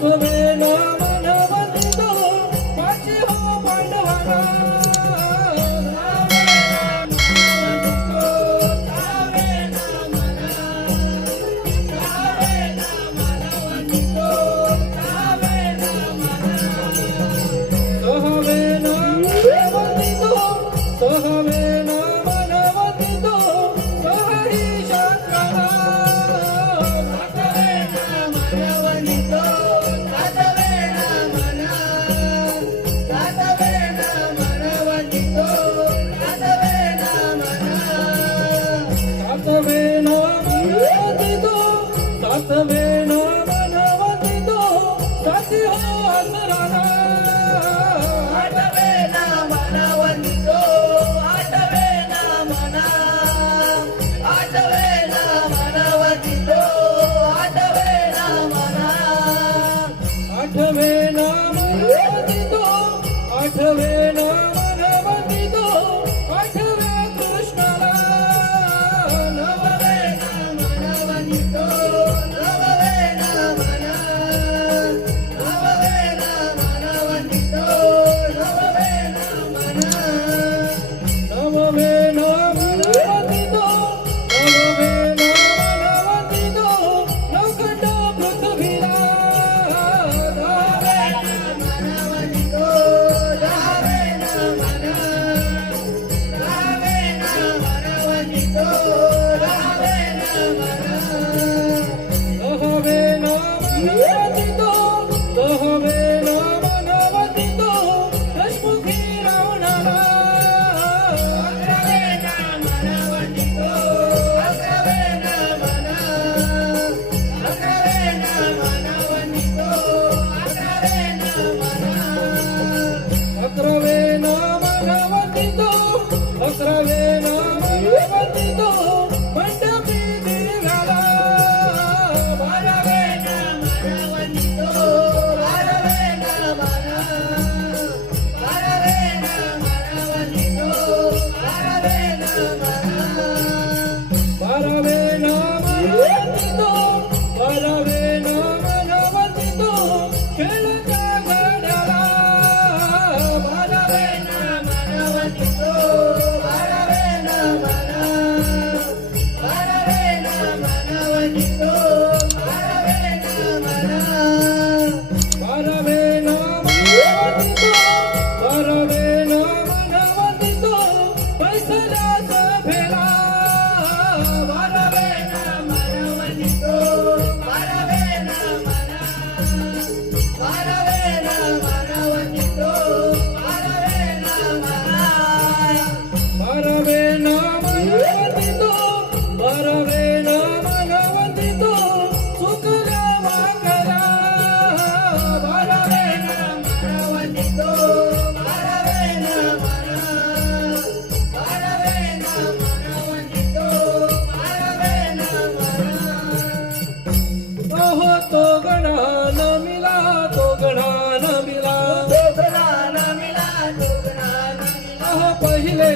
Oh. નામ દીધો આઠવે નામ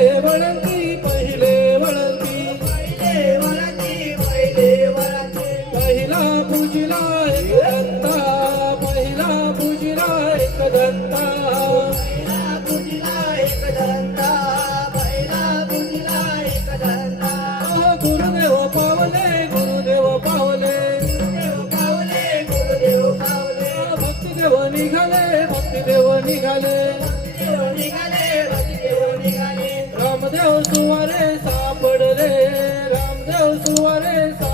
वळती पहिले पहिले वळती पहिले वळती. पहिला पावले पावले. निघाले भक्तदेव निघाले. भक्तदेव निघाले भक्तदेव निघाले. રામદેવ સુવરે સાંભળ રે રામદેવ સુવરે સાંભળ